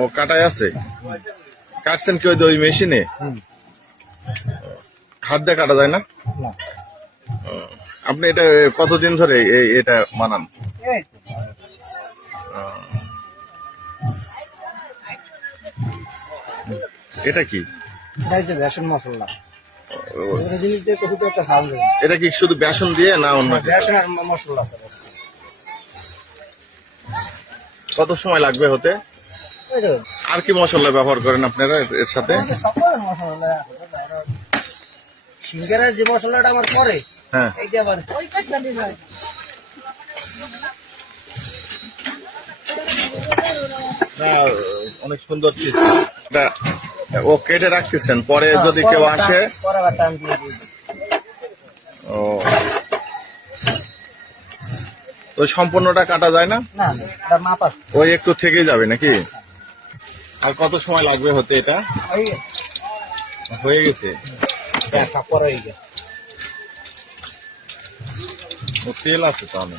ও কাটাই আছে, কাটছেন কি ওই মেশিনে? হাত দিয়ে কাটা যায় না? আপনি এটা কতদিন ধরে এটা বানান? এটা কি? বেসন মশলা। এটা কি শুধু বেসন দিয়ে না অন্য কিছু? বেসন আর মশলা। কত সময় লাগবে হতে? আর কি মশলা ব্যবহার করেন আপনারা এর সাথে? সিঙ্গারার যে মশলাটা আমার পরে, হ্যাঁ, এইটা আবার না, অনেক সুন্দর সিস্টেম। এটা ও কেটে রাখতেছেন, পরে যদি কেউ আসে। পরে আবার টান দিয়ে দিই। ও, তো সম্পূর্ণটা কাটা যায় না? না, এটা মাপ আছে। ওই একটু থেকেই যাবে নাকি? আর কত সময় লাগবে হতে এটা? হয়ে গেছে। পরে হয়ে গেছে। ও তেল আছে তাহলে।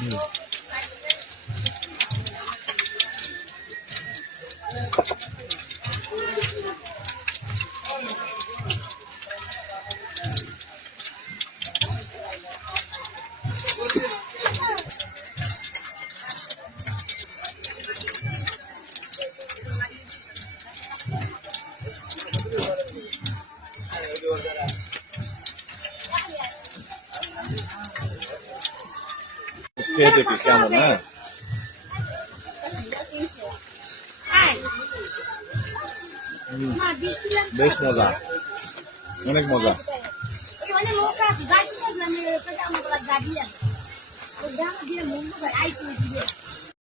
খেয়ে দেখি কেমন। হ্যাঁ, বেশ মজা, অনেক মজা। গাড়ি